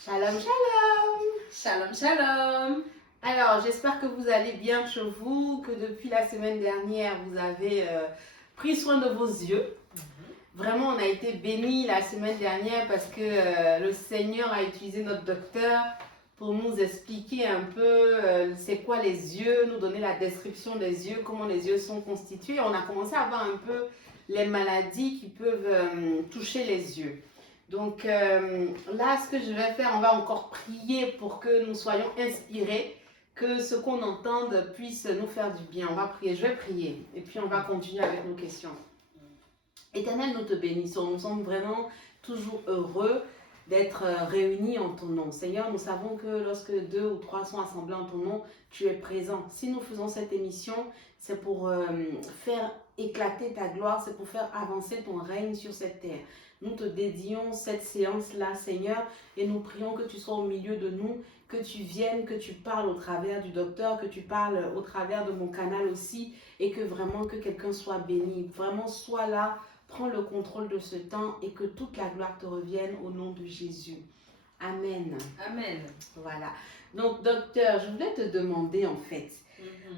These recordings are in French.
Shalom, shalom. Shalom, shalom. Alors, j'espère que vous allez bien chez vous, que depuis la semaine dernière, vous avez pris soin de vos yeux. Vraiment, on a été bénis la semaine dernière parce que le Seigneur a utilisé notre docteur pour nous expliquer un peu c'est quoi les yeux, nous donner la description des yeux, comment les yeux sont constitués. On a commencé à voir un peu les maladies qui peuvent toucher les yeux. Donc là, ce que je vais faire, on va encore prier pour que nous soyons inspirés, que ce qu'on entende puisse nous faire du bien. On va prier, je vais prier et puis on va continuer avec nos questions. Éternel, nous te bénissons. Nous sommes vraiment toujours heureux d'être réunis en ton nom. Seigneur, nous savons que lorsque 2 ou 3 sont assemblés en ton nom, tu es présent. Si nous faisons cette émission, c'est pour faire éclater ta gloire, c'est pour faire avancer ton règne sur cette terre. Nous te dédions cette séance-là, Seigneur, et nous prions que tu sois au milieu de nous, que tu viennes, que tu parles au travers du docteur, que tu parles au travers de mon canal aussi, et que vraiment que quelqu'un soit béni. Vraiment, sois là, prends le contrôle de ce temps et que toute la gloire te revienne au nom de Jésus. Amen. Amen. Voilà. Donc, docteur, je voulais te demander en fait,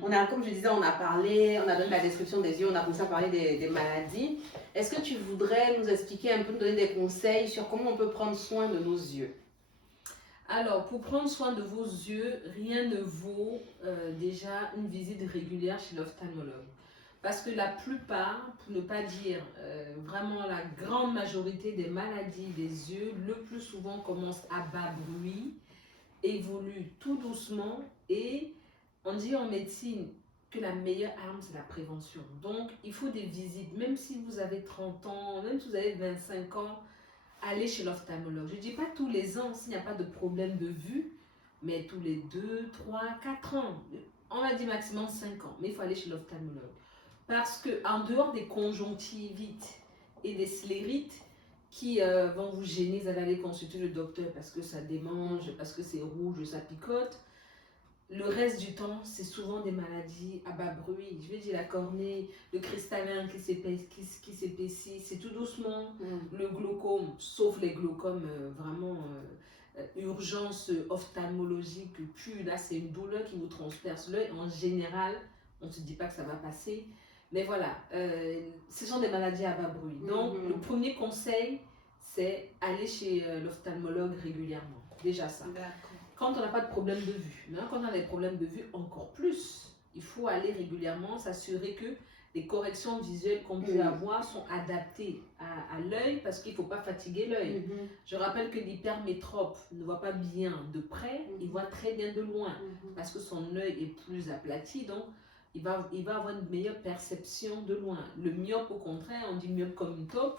comme je disais, on a parlé, on a donné la description des yeux, on a commencé à parler des maladies. Est-ce que tu voudrais nous expliquer un peu, nous donner des conseils sur comment on peut prendre soin de nos yeux? Alors, pour prendre soin de vos yeux, rien ne vaut déjà une visite régulière chez l'ophtalmologue. Parce que la plupart, pour ne pas dire vraiment la grande majorité des maladies des yeux, le plus souvent commencent à bas bruit, évoluent tout doucement et on dit en médecine que la meilleure arme, c'est la prévention. Donc, il faut des visites, même si vous avez 30 ans, même si vous avez 25 ans, allez chez l'ophtalmologue. Je ne dis pas tous les ans s'il n'y a pas de problème de vue, mais tous les 2, 3, 4 ans. On va dire maximum 5 ans, mais il faut aller chez l'ophtalmologue. Parce qu'en dehors des conjonctivites et des sclérites qui vont vous gêner, vous allez aller consulter le docteur parce que ça démange, parce que c'est rouge, ça picote. Le reste du temps, c'est souvent des maladies à bas bruit. Je veux dire, la cornée, le cristallin qui s'épaissit, c'est tout doucement. Le glaucome, sauf les glaucomes vraiment urgence ophtalmologique pure. Là, c'est une douleur qui vous transperce l'œil. En général, on ne se dit pas que ça va passer. Mais voilà, ce sont des maladies à bas bruit. Donc, le premier conseil, c'est aller chez l'ophtalmologue régulièrement. Déjà ça. Quand on n'a pas de problème de vue, mais quand on a des problèmes de vue, encore plus, il faut aller régulièrement s'assurer que les corrections visuelles qu'on peut avoir sont adaptées à l'œil parce qu'il ne faut pas fatiguer l'œil. Je rappelle que l'hypermétrope ne voit pas bien de près, il voit très bien de loin parce que son œil est plus aplati, donc il va avoir une meilleure perception de loin. Le myope, au contraire, on dit myope comme une taupe,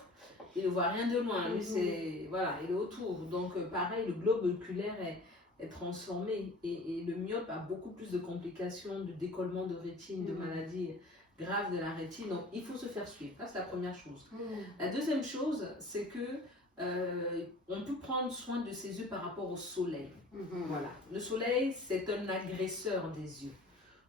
il ne voit rien de loin, lui c'est, voilà, il est autour. Donc pareil, le globe oculaire est transformé et le myope a beaucoup plus de complications, de décollement de rétine, de maladies graves de la rétine. Donc il faut se faire suivre. Ça, c'est la première chose. La deuxième chose, c'est que on peut prendre soin de ses yeux par rapport au soleil. Voilà. Le soleil, c'est un agresseur des yeux.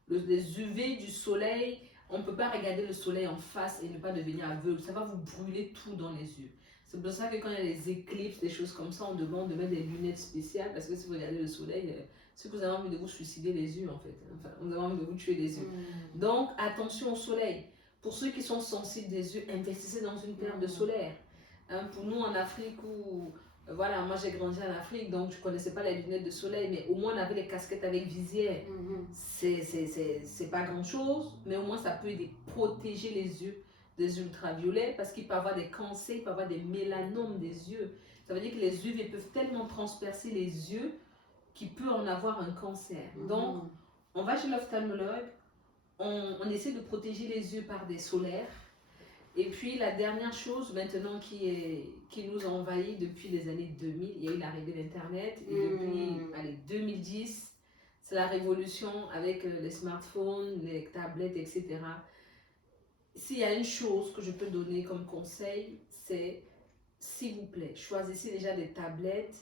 Les UV du soleil, on ne peut pas regarder le soleil en face et ne pas devenir aveugle. Ça va vous brûler tout dans les yeux. C'est pour ça que quand il y a des éclipses, des choses comme ça, on demande de mettre des lunettes spéciales parce que si vous regardez le soleil, c'est que vous avez envie de vous suicider les yeux en fait. Enfin, vous avez envie de vous tuer les yeux. Donc attention au soleil. Pour ceux qui sont sensibles des yeux, investissez dans une paire de solaire. Pour nous en Afrique où voilà, moi j'ai grandi en Afrique, donc je ne connaissais pas les lunettes de soleil, mais au moins on avait les casquettes avec visière. C'est pas grand chose, mais au moins ça peut aider, protéger les yeux des ultraviolets parce qu'il peut y avoir des cancers, il peut y avoir des mélanomes des yeux. Ça veut dire que les UV peuvent tellement transpercer les yeux qu'il peut en avoir un cancer. Donc, on va chez l'ophtalmologue, on essaie de protéger les yeux par des solaires. Et puis la dernière chose maintenant qui nous a envahis depuis les années 2000, il y a eu l'arrivée d'Internet et depuis 2010, c'est la révolution avec les smartphones, les tablettes, etc. S'il y a une chose que je peux donner comme conseil, c'est s'il vous plaît, choisissez déjà des tablettes,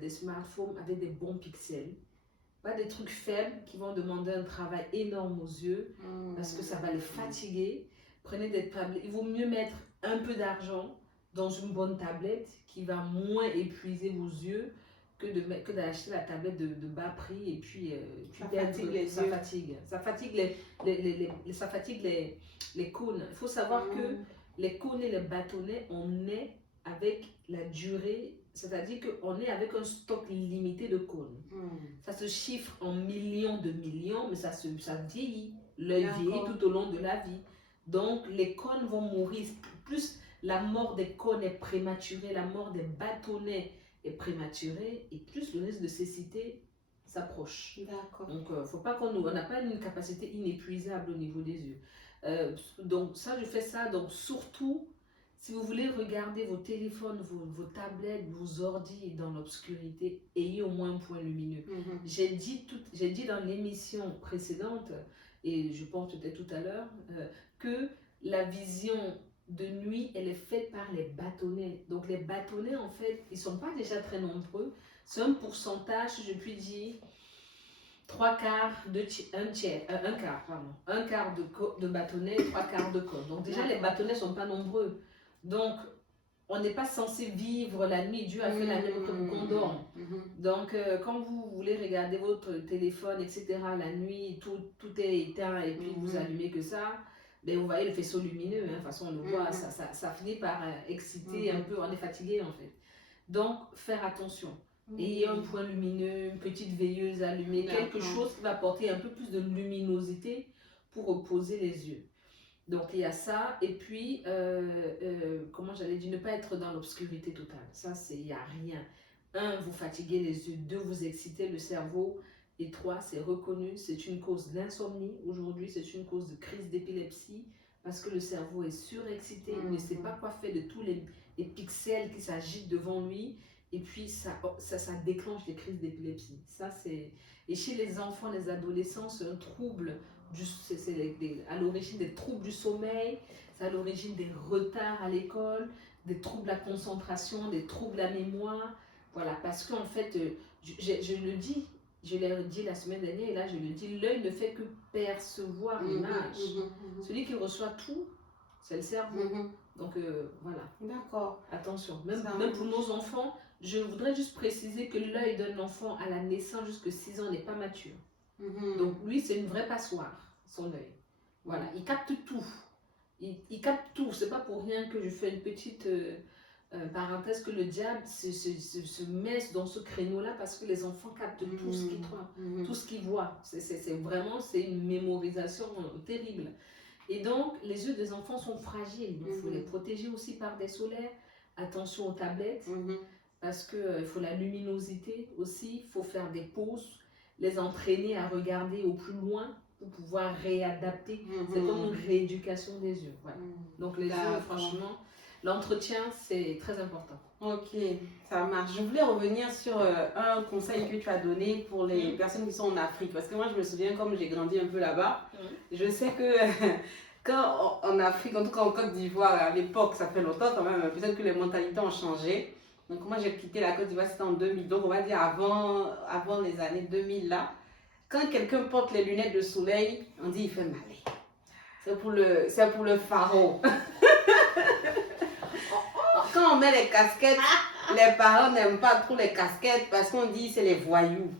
des smartphones avec des bons pixels. Pas des trucs faibles qui vont demander un travail énorme aux yeux parce que ça va les fatiguer. Prenez des tablettes. Il vaut mieux mettre un peu d'argent dans une bonne tablette qui va moins épuiser vos yeux que d'acheter la tablette de bas prix et puis Ça fatigue les ça yeux. fatigue. Ça fatigue ça fatigue les cônes. Il faut savoir que les cônes et les bâtonnets, on est avec la durée, c'est-à-dire qu'on est avec un stock limité de cônes. Ça se chiffre en millions de millions, mais ça vieillit. L'œil vieillit tout au long de la vie. Donc, les cônes vont mourir. Plus la mort des cônes est prématurée, la mort des bâtonnets est prématurée, et plus le risque de cécité s'approche. D'accord. Donc, faut pas on n'a pas une capacité inépuisable au niveau des yeux. Donc, ça, je fais ça. Donc, surtout, si vous voulez regarder vos téléphones, vos tablettes, vos ordi dans l'obscurité, ayez au moins un point lumineux. J'ai dit dans l'émission précédente, et je pense peut-être tout à l'heure, que la vision de nuit, elle est faite par les bâtonnets. Donc les bâtonnets, en fait, ils ne sont pas déjà très nombreux. C'est un pourcentage, je puis dire, un quart de bâtonnets et 3 quarts de cône. Donc déjà, les bâtonnets ne sont pas nombreux. Donc, on n'est pas censé vivre la nuit. Dieu a fait la nuit pour qu'on dorme. Donc, quand vous voulez regarder votre téléphone, etc., la nuit, tout est éteint et puis vous allumez que ça, ben, vous voyez le faisceau lumineux. De toute façon, on le voit, ça finit par exciter un peu. On est fatigué, en fait. Donc, faire attention. Ayez un point lumineux, une petite veilleuse allumée, quelque chose qui va apporter un peu plus de luminosité pour reposer les yeux. Donc il y a ça, et puis, comment j'allais dire, ne pas être dans l'obscurité totale. Ça, il n'y a rien. 1, vous fatiguez les yeux. 2, vous excitez le cerveau. Et 3, c'est reconnu, c'est une cause d'insomnie. Aujourd'hui, c'est une cause de crise d'épilepsie parce que le cerveau est surexcité, il ne sait pas quoi faire de tous les pixels qui s'agitent devant lui. Et puis, ça déclenche des crises d'épilepsie. Ça, c'est... Et chez les enfants, les adolescents, c'est un trouble. C'est à l'origine des troubles du sommeil, c'est à l'origine des retards à l'école, des troubles à la concentration, des troubles à la mémoire. Voilà, parce qu'en fait, je le dis, je l'ai dit la semaine dernière, et là je le dis, l'œil ne fait que percevoir l'image. Celui qui reçoit tout, c'est le cerveau. Donc voilà. D'accord. Attention, même pour nos enfants, je voudrais juste préciser que l'œil d'un enfant à la naissance jusqu'à 6 ans n'est pas mature. Donc lui, c'est une vraie passoire, son œil. Voilà, il capte tout. Il capte tout. C'est pas pour rien que je fais une petite parenthèse que le diable se met dans ce créneau-là parce que les enfants captent tout ce qu'ils trouvent, tout ce qu'ils voient. C'est vraiment une mémorisation terrible. Et donc, les yeux des enfants sont fragiles. Il faut les protéger aussi par des solaires. Attention aux tablettes, parce qu'il faut la luminosité aussi. Il faut faire des pauses, les entraîner à regarder au plus loin pour pouvoir réadapter. C'est comme une rééducation des yeux. Voilà. Donc, les yeux, franchement, l'entretien, c'est très important. Ok, ça marche. Je voulais revenir sur un conseil que tu as donné pour les personnes qui sont en Afrique. Parce que moi, je me souviens, comme j'ai grandi un peu là-bas, je sais que quand en Afrique, en tout cas en Côte d'Ivoire, à l'époque, ça fait longtemps quand même, peut-être que les mentalités ont changé. Donc moi, j'ai quitté la Côte d'Ivoire, c'était en 2000. Donc on va dire avant les années 2000 là. Quand quelqu'un porte les lunettes de soleil, on dit il fait mal. C'est pour le pharaon. Quand on met les casquettes, les parents n'aiment pas trop les casquettes parce qu'on dit c'est les voyous.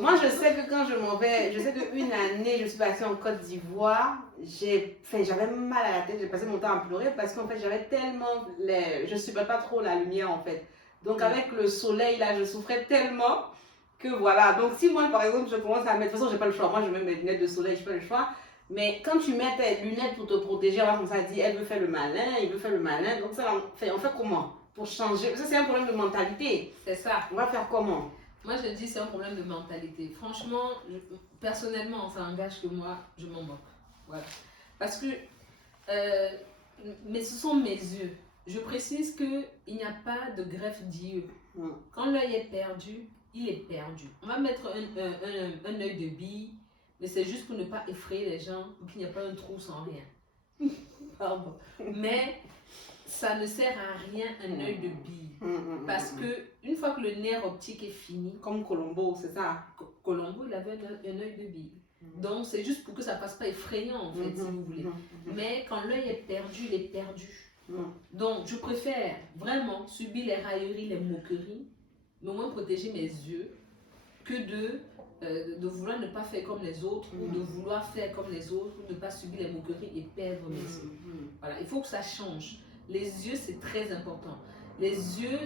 Moi, je sais que quand je m'en vais, je sais qu'une année, je suis passée en Côte d'Ivoire, j'avais mal à la tête, j'ai passé mon temps à pleurer parce qu'en fait, j'avais tellement, je ne supporte pas trop la lumière en fait. Donc avec le soleil là, je souffrais tellement que voilà. Donc si moi, par exemple, je commence à mettre, de toute façon, j'ai pas le choix, moi je mets mes lunettes de soleil, je n'ai pas le choix. Mais quand tu mets tes lunettes pour te protéger, on va comme ça dire, elle veut faire le malin, il veut faire le malin. Donc ça, on fait comment pour changer? Ça, c'est un problème de mentalité. C'est ça. On va faire comment? Moi, je dis c'est un problème de mentalité. Franchement, personnellement, ça engage que moi, je m'en moque. Voilà. Parce que, mais ce sont mes yeux. Je précise qu'il n'y a pas de greffe d'yeux. Quand l'œil est perdu, il est perdu. On va mettre un œil de bille. Mais c'est juste pour ne pas effrayer les gens, pour qu'il n'y ait pas un trou sans rien. Pardon. Mais ça ne sert à rien un œil de bille. Parce que une fois que le nerf optique est fini... Comme Colombo, c'est ça? Colombo, il avait un œil de bille. Donc c'est juste pour que ça ne fasse pas effrayant, en fait, si vous voulez. Mais quand l'œil est perdu, il est perdu. Donc je préfère vraiment subir les railleries, les moqueries, mais au moins protéger mes yeux que de vouloir ne pas faire comme les autres ou de vouloir faire comme les autres ou de ne pas subir les moqueries et perdre mes yeux. Voilà, il faut que ça change. Les yeux, c'est très important. Les yeux,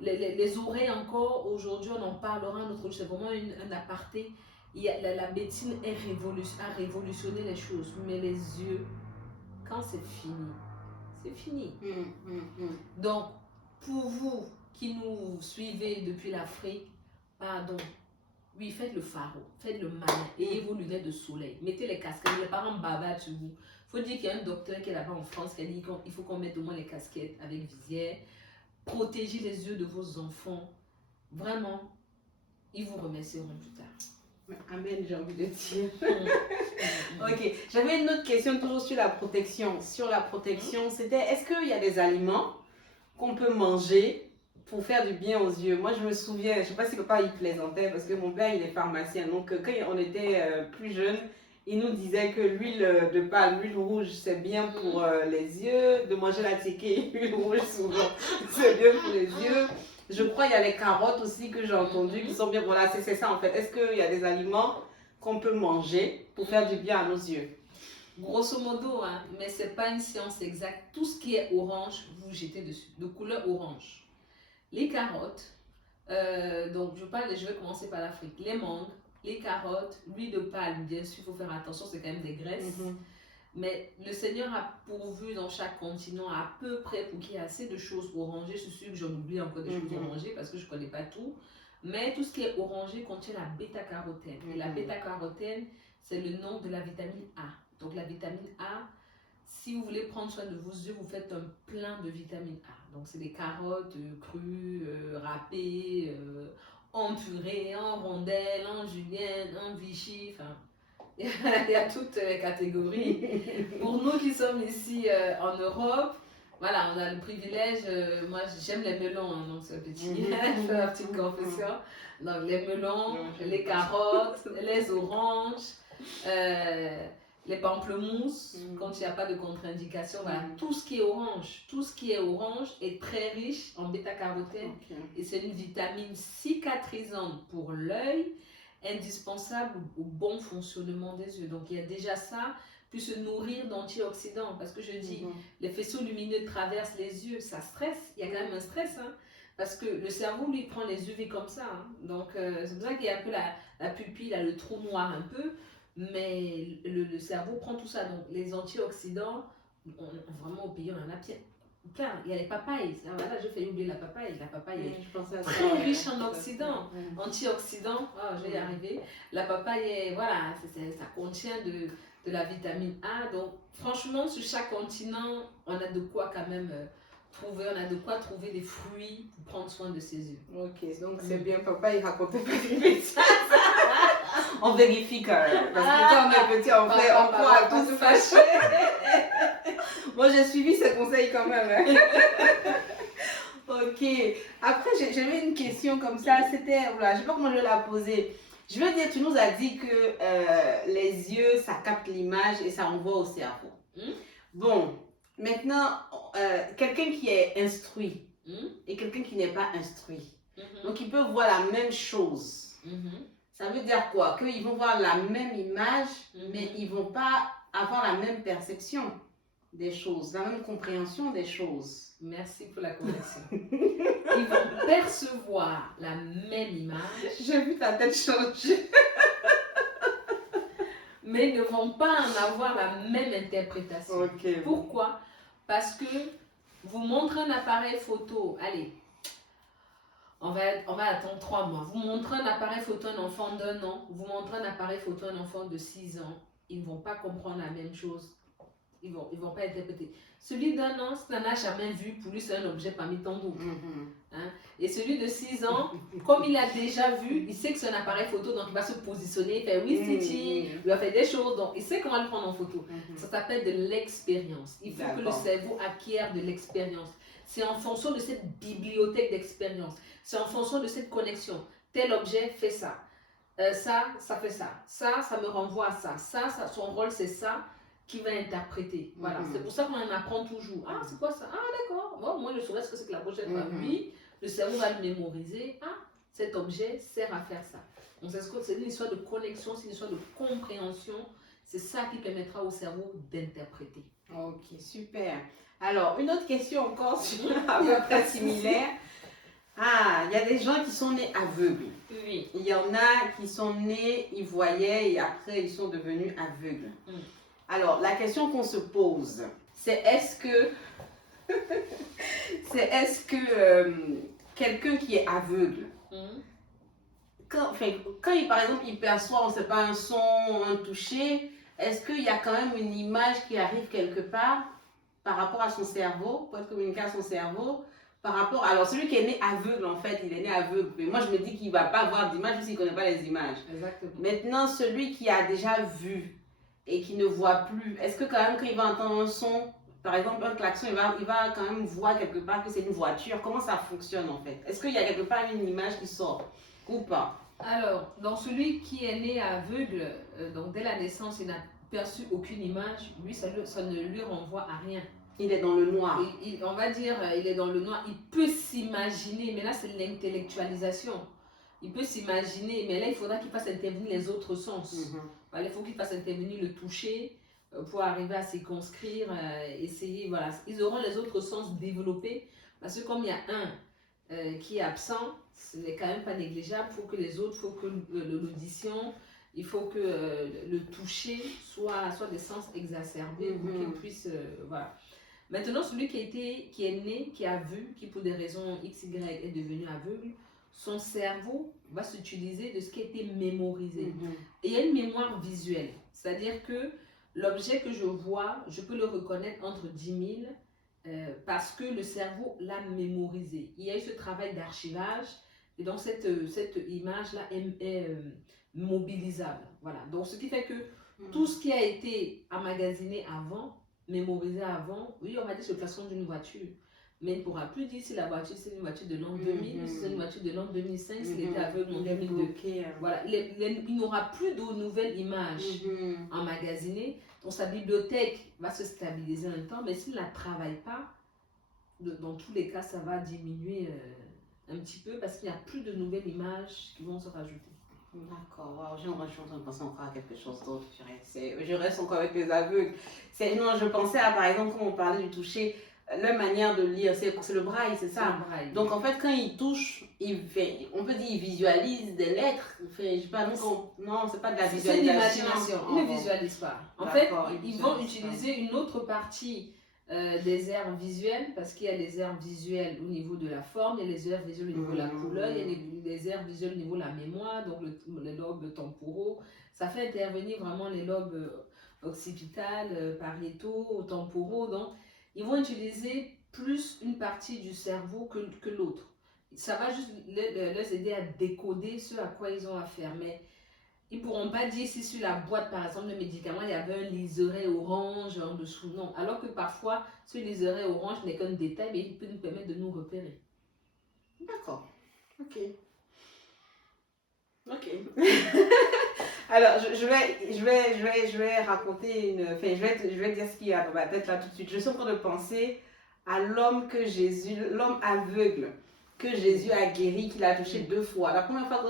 les oreilles encore, aujourd'hui, on en parlera un autre jour, c'est vraiment un aparté. La médecine a révolutionné les choses, mais les yeux, quand c'est fini, c'est fini. Donc, pour vous qui nous suivez depuis l'Afrique, pardon, oui, faites le pharo, faites le malin, ayez vos lunettes de soleil, mettez les casquettes, les parents bavardent sur vous. Il faut dire qu'il y a un docteur qui est là-bas en France qui a dit qu'il faut qu'on mette au moins les casquettes avec visière. Protégez les yeux de vos enfants. Vraiment, ils vous remercieront plus tard. Amen, j'ai envie de dire. Ok, j'avais une autre question toujours sur la protection. Sur la protection, c'était est-ce qu'il y a des aliments qu'on peut manger pour faire du bien aux yeux? Moi, je me souviens, je ne sais pas si papa il plaisantait parce que mon père il est pharmacien. Donc, quand on était plus jeune, il nous disait que l'huile de palme, l'huile rouge, c'est bien pour les yeux. De manger la tiquée, l'huile rouge souvent, c'est bien pour les yeux. Je crois qu'il y a les carottes aussi que j'ai entendu qui sont bien. Voilà, c'est ça en fait. Est-ce qu'il y a des aliments qu'on peut manger pour faire du bien à nos yeux? Grosso modo, hein, mais ce n'est pas une science exacte. Tout ce qui est orange, vous jetez dessus, de couleur orange. Les carottes, donc je vais commencer par l'Afrique. Les mangues, les carottes, l'huile de palme, bien sûr, il faut faire attention, c'est quand même des graisses. Mais le Seigneur a pourvu dans chaque continent à peu près pour qu'il y ait assez de choses orangées. Je suis sûre que j'en oublie encore des choses orangées parce que je ne connais pas tout. Mais tout ce qui est orangé contient la bêta-carotène. Et la bêta-carotène, c'est le nom de la vitamine A. Donc la vitamine A, si vous voulez prendre soin de vos yeux, vous faites un plein de vitamine A. Donc c'est des carottes crues, râpées, en purée, en rondelles, en julienne, en vichy, enfin... Il y a toutes les catégories. Pour nous qui sommes ici en Europe, voilà, on a le privilège, moi j'aime les melons, hein, donc c'est petit, je fais la petite confession. Donc les melons, les carottes, les oranges, les pamplemousses, quand il n'y a pas de contre-indication, voilà, tout ce qui est orange est très riche en bêta-carotène et c'est une vitamine cicatrisante pour l'œil, indispensable au bon fonctionnement des yeux. Donc il y a déjà ça, puis se nourrir d'antioxydants, parce que je dis, les faisceaux lumineux traversent les yeux, ça stresse, il y a quand même un stress, hein, parce que le cerveau lui prend les UV comme ça, hein. Donc c'est pour ça qu'il y a un peu la pupille, là, le trou noir un peu, mais le cerveau prend tout ça. Donc les antioxydants, vraiment au pays on en a plein. Il y a les papayes. Ah, voilà, je fais oublier la papaye. La papaye est très riche en oxydants. Antioxydants, oh, je vais y arriver. La papaye, voilà, ça contient de la vitamine A. Donc, franchement, sur chaque continent, on a de quoi quand même trouver. On a de quoi trouver des fruits pour prendre soin de ses yeux. Ok, donc c'est bien, papa, il racontait pas du bêtises. On vérifie quand même. Parce que quand on est petit, on croit à tout se fâcher. Moi, j'ai suivi ce conseil quand même. Hein. Ok. Après, j'avais une question comme ça. C'était, voilà, je ne sais pas comment je vais la poser. Je veux dire, tu nous as dit que les yeux, ça capte l'image et ça envoie au cerveau. Bon, maintenant, quelqu'un qui est instruit et quelqu'un qui n'est pas instruit. Donc, ils peuvent voir la même chose. Ça veut dire quoi? Qu'ils vont voir la même image, mais ils ne vont pas avoir la même perception des choses, la même compréhension des choses. Merci pour la correction. Ils vont percevoir la même image. J'ai vu ta tête changer. Mais ils ne vont pas en avoir la même interprétation. Okay. Pourquoi? Parce que vous montrez un appareil photo, allez, on va attendre 3 mois. Vous montrez un appareil photo à un enfant d'1 an, vous montrez un appareil photo à un enfant de 6 ans, ils ne vont pas comprendre la même chose. Ils vont pas interpréter. Celui d'1 an, si tu n'en as jamais vu, pour lui c'est un objet parmi tant d'autres. Hein? Et celui de 6 ans, comme il a déjà vu, il sait que c'est un appareil photo, donc il va se positionner, il fait oui, Titi, il va faire des choses, donc il sait comment le prendre en photo. Ça s'appelle de l'expérience. Il faut que le cerveau acquiert de l'expérience. C'est en fonction de cette bibliothèque d'expérience. C'est en fonction de cette connexion. Tel objet fait ça. Ça fait ça. Ça me renvoie à ça. Ça, son rôle, c'est ça qui va interpréter. Voilà. C'est pour ça qu'on en apprend toujours. Ah, c'est quoi ça? Ah, d'accord. Bon, moi, je saurais ce que c'est que la prochaine fois. Oui, le cerveau va le mémoriser. Ah, cet objet sert à faire ça. Donc c'est une histoire de connexion, c'est une histoire de compréhension. C'est ça qui permettra au cerveau d'interpréter. Ok, super. Alors, une autre question encore à peu près similaire. Ah, il y a des gens qui sont nés aveugles. Oui. Il y en a qui sont nés, ils voyaient et après ils sont devenus aveugles. Alors, la question qu'on se pose, c'est est-ce que quelqu'un qui est aveugle, quand par exemple il perçoit, on ne sait pas, un son, un toucher, est-ce qu'il y a quand même une image qui arrive quelque part par rapport à son cerveau, pour être communiqué à son cerveau, par rapport, alors celui qui est né aveugle en fait, il est né aveugle, mais moi je me dis qu'il ne va pas avoir d'image parce qu'il ne connaît pas les images. Exactement. Maintenant, celui qui a déjà vu et qui ne voit plus, est-ce que quand même quand il va entendre un son, par exemple un klaxon, il va quand même voir quelque part que c'est une voiture? Comment ça fonctionne en fait? Est-ce qu'il y a quelque part une image qui sort ou pas? Alors, dans celui qui est né aveugle, donc dès la naissance, il n'a perçu aucune image, lui, ça ne lui renvoie à rien. Il est dans le noir. On va dire, il est dans le noir. Il peut s'imaginer, mais là, c'est l'intellectualisation. Il peut s'imaginer, mais là, il faudra qu'il fasse intervenir les autres sens. Voilà, il faut qu'il fasse intervenir le toucher pour arriver à circonscrire, essayer. Voilà. Ils auront les autres sens développés parce que comme il y a un qui est absent, ce n'est quand même pas négligeable. Il faut que les autres, il faut que l'audition, il faut que le toucher soit des sens exacerbés pour qu'il puisse. Voilà. Maintenant, celui qui est né, qui a vu, qui pour des raisons X, Y est devenu aveugle, son cerveau va s'utiliser de ce qui a été mémorisé. Et il y a une mémoire visuelle, c'est-à-dire que l'objet que je vois, je peux le reconnaître entre 10 000 parce que le cerveau l'a mémorisé. Il y a eu ce travail d'archivage et donc cette image-là est mobilisable. Voilà. Donc ce qui fait que tout ce qui a été emmagasiné avant, mémorisé avant, oui, on va dire c'est le façon d'une voiture. Mais il ne pourra plus dire si la voiture c'est une voiture de l'an 2000, si c'est une voiture de l'an 2005, s'il était aveugle en 2002. Voilà. Il n'aura plus de nouvelles images emmagasinées. Donc sa bibliothèque va se stabiliser un temps, mais s'il ne la travaille pas, dans tous les cas, ça va diminuer un petit peu parce qu'il n'y a plus de nouvelles images qui vont se rajouter. D'accord, wow, je suis en train de penser encore à quelque chose d'autre. Je reste encore avec les aveugles. Non, je pensais à, par exemple, quand on parlait du toucher, leur manière de lire, c'est le braille, c'est ça? Le braille. Donc en fait, quand ils touchent, on peut dire qu'ils visualisent des lettres. Je sais pas, non, c'est pas de la visualisation. C'est l'imagination, ils ne visualisent pas. En fait, ils vont utiliser une autre partie des aires visuelles, parce qu'il y a les aires visuelles au niveau de la forme, il y a les aires visuelles au niveau de la couleur, il y a les aires visuelles au niveau de la mémoire, donc les lobes temporaux. Ça fait intervenir vraiment les lobes occipital, pariétaux, temporaux. Donc, ils vont utiliser plus une partie du cerveau que l'autre. Ça va juste les aider à décoder ce à quoi ils ont affaire. Mais ils ne pourront pas dire si sur la boîte, par exemple, de médicaments, il y avait un liseré orange en dessous. Non. Alors que parfois, ce liseré orange n'est qu'un détail, mais il peut nous permettre de nous repérer. D'accord. Ok. Ok. Alors, je vais raconter je vais dire ce qu'il y a dans ma tête là tout de suite. Je suis en train de penser à l'homme aveugle que Jésus a guéri, qu'il a touché 2 fois. La première fois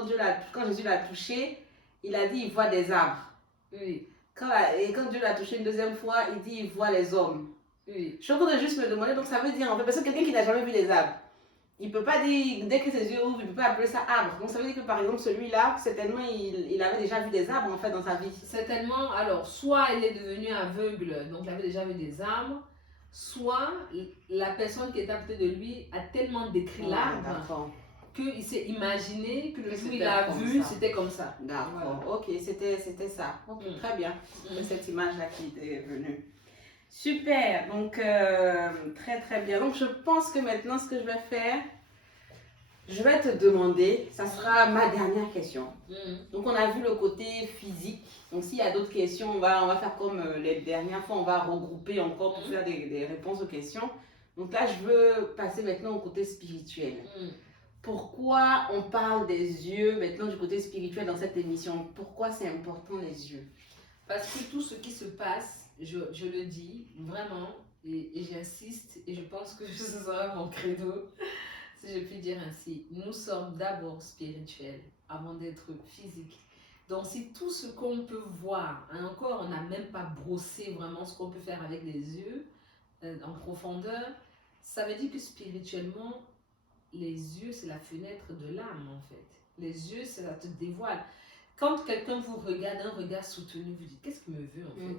quand Jésus l'a touché, il a dit il voit des arbres. Oui. Et quand Dieu l'a touché une 2e fois, il dit il voit les hommes. Oui. Je suis en train de juste me demander, donc ça veut dire en fait, parce que quelqu'un qui n'a jamais vu des arbres, il ne peut pas dire, dès que ses yeux ouvrent, il ne peut pas appeler ça arbre. Donc ça veut dire que par exemple celui-là, certainement il avait déjà vu des arbres en fait dans sa vie. Certainement, alors soit il est devenu aveugle, donc il avait déjà vu des arbres, soit la personne qui était à côté de lui a tellement décrit l'arbre qu'il s'est imaginé que le jour où il l'a vu, c'était comme ça. D'accord, voilà. Ok, c'était ça. Ok, très bien. C'est cette image-là qui était venue. Super, donc très très bien. Donc je pense que maintenant ce que je vais faire, je vais te demander, ça sera ma dernière question. Donc on a vu le côté physique. Donc s'il y a d'autres questions, on va faire comme les dernières fois, on va regrouper encore pour faire des réponses aux questions. Donc là je veux passer maintenant au côté spirituel. Pourquoi on parle des yeux maintenant du côté spirituel dans cette émission? Pourquoi c'est important les yeux? Parce que tout ce qui se passe, je le dis vraiment, et j'insiste, et je pense que ce sera mon credo, si je puis dire ainsi, nous sommes d'abord spirituels avant d'être physiques. Donc, si tout ce qu'on peut voir, hein, encore, on n'a même pas brossé vraiment ce qu'on peut faire avec les yeux en profondeur, ça veut dire que spirituellement, les yeux, c'est la fenêtre de l'âme, en fait. Les yeux, ça te dévoile. Quand quelqu'un vous regarde, un regard soutenu, vous dites, qu'est-ce qu'il me veut, en fait?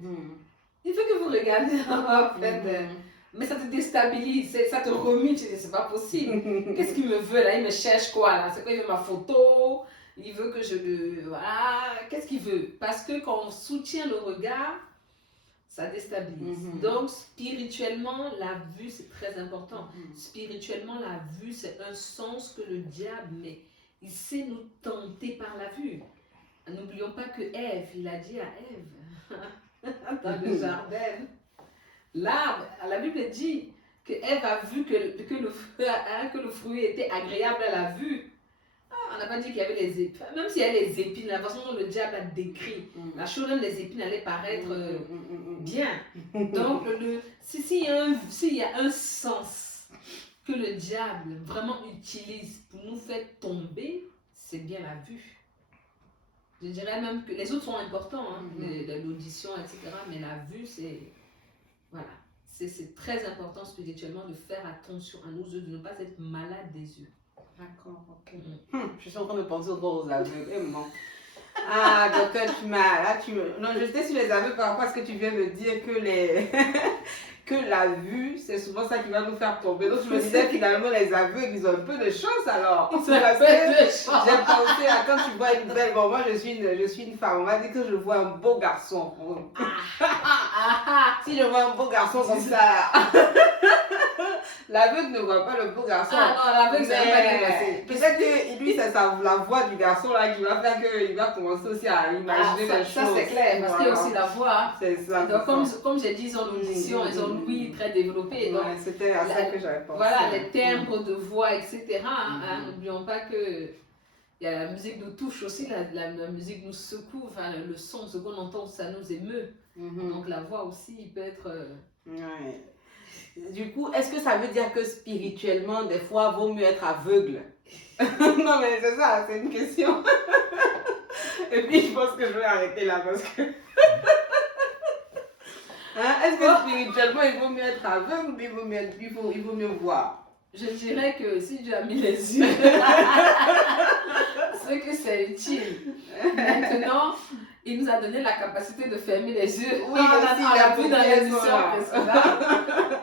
Il veut que vous regardez, en fait. Mais ça te déstabilise, ça te remue, tu dis, c'est pas possible. Qu'est-ce qu'il me veut, là? Il me cherche quoi, là? C'est quoi? Il veut ma photo? Il veut que je le... Voilà. Qu'est-ce qu'il veut? Parce que quand on soutient le regard, ça déstabilise. Donc, spirituellement, la vue, c'est très important. Spirituellement, la vue, c'est un sens que le diable met. Il sait nous tenter par la vue. N'oublions pas que Ève, il a dit à Ève, dans le jardin, l'arbre, la Bible dit que Ève a vu que le fruit était agréable à la vue. On n'a pas dit qu'il y avait les épines. Même s'il y a les épines, la façon dont le diable a décrit, la chose, même les épines allaient paraître bien. Donc, s'il y a un sens que le diable vraiment utilise pour nous faire tomber, c'est bien la vue. Je dirais même que les autres sont importants, hein, l'audition, etc. Mais la vue, c'est... Voilà. C'est très important spirituellement de faire attention à nos yeux, de ne pas être malade des yeux. D'accord, ok. Je suis en train de penser encore aux aveugles. Ah, donc là, non, j'étais sur les aveugles par rapport à ce que tu viens de dire, que la vue, c'est souvent ça qui va nous faire tomber. Donc je me disais finalement, les aveugles, ils ont un peu de chance alors. Ils ont un peu de chance. J'ai pensé à quand tu vois une belle, bon, moi je suis une femme, on m'a dit que je vois un beau garçon. Si je vois un beau garçon comme ça, l'aveugle ne voit pas le beau garçon. Ah non, l'aveugle, c'est pas dépassé. Peut-être que lui, c'est la voix du garçon là qui va faire qu'il va commencer aussi à imaginer les choses. Ça, c'est clair, parce qu'il y a aussi la voix. C'est ça. Donc, comme j'ai dit, ils ont l'audition, ils ont l'ouïe très développée. Donc, c'était à ça que j'avais pensé. Voilà, les timbres de voix, etc. N'oublions pas que il y a la musique nous touche aussi, la musique nous secoue, enfin, le son, ce qu'on entend, ça nous émeut. Donc la voix aussi, il peut être... Du coup, est-ce que ça veut dire que spirituellement, des fois, vaut mieux être aveugle? Non, mais c'est ça, c'est une question. Et puis, je pense que je vais arrêter là parce que... Est-ce que spirituellement, il vaut mieux être aveugle ou il vaut mieux voir? Je dirais que si Dieu a mis les yeux, c'est que c'est utile. Maintenant, il nous a donné la capacité de fermer les yeux. Oui, on l'a vu dans l'émission précédente.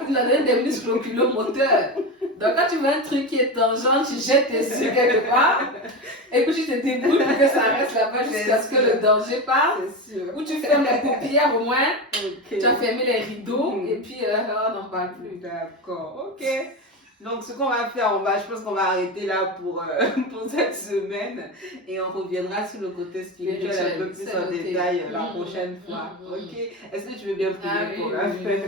Il nous a donné des muscles oculomoteurs. Donc quand tu vois un truc qui est tangent, tu jettes tes yeux quelque part et puis tu te débrouilles pour que ça reste là-bas jusqu'à ce que le danger parte. Ou tu fermes les paupières au moins, tu as fermé les rideaux et puis on n'en parle plus. D'accord, ok. Donc ce qu'on va faire, je pense qu'on va arrêter là pour cette semaine et on reviendra sur le côté spirituel un peu plus en détail la prochaine fois. Ok. Est-ce que tu veux bien prier pour la fin?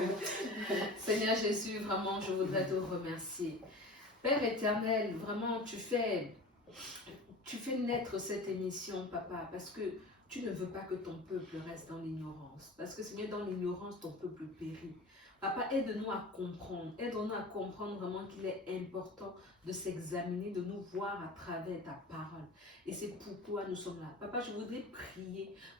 Seigneur Jésus, vraiment je voudrais te remercier. Père éternel, vraiment tu fais naître cette émission, papa, parce que tu ne veux pas que ton peuple reste dans l'ignorance. Parce que Seigneur, dans l'ignorance, ton peuple périt. Papa, aide-nous à comprendre vraiment qu'il est important de s'examiner, de nous voir à travers ta parole. Et c'est pourquoi nous sommes là. Papa, je voudrais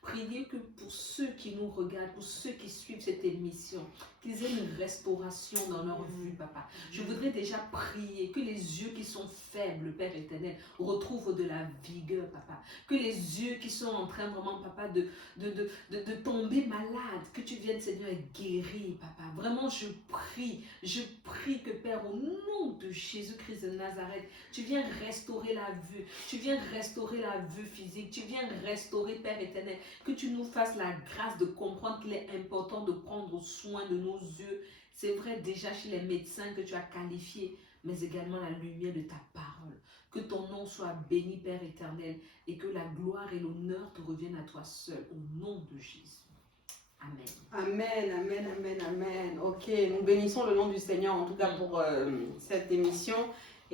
prier que pour ceux qui nous regardent, pour ceux qui suivent cette émission, qu'ils aient une restauration dans leur vue, papa. Je voudrais déjà prier que les yeux qui sont faibles, Père éternel, retrouvent de la vigueur, papa. Que les yeux qui sont en train vraiment, papa, de tomber malades, que tu viennes, Seigneur, guérir, papa. Vraiment, je prie que, Père, au nom de Jésus-Christ de Nazareth, tu viens restaurer la vue, tu viens restaurer la vue physique, tu viens restaurer, Père éternel, que tu nous fasses la grâce de comprendre qu'il est important de prendre soin de nos yeux. C'est vrai déjà chez les médecins que tu as qualifiés, mais également la lumière de ta parole. Que ton nom soit béni, Père éternel, et que la gloire et l'honneur te reviennent à toi seul, au nom de Jésus. Amen. Amen, amen, amen, amen. Ok, nous bénissons le nom du Seigneur en tout cas pour cette émission.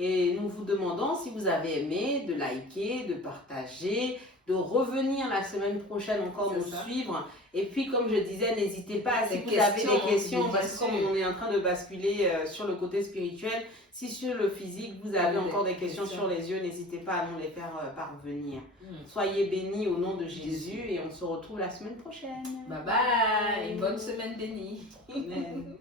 Et nous vous demandons, si vous avez aimé, de liker, de partager, de revenir la semaine prochaine encore nous C'est ça. suivre. Et puis, comme je disais, n'hésitez pas, si Les vous avez questions, des questions, bien parce que comme sûr. on est en train de basculer sur le côté spirituel, si sur le physique, vous avez encore des questions sur les yeux, n'hésitez pas à nous les faire parvenir. Soyez bénis au nom de Jésus et on se retrouve la semaine prochaine. Bye bye, et bonne semaine bénie. Amen.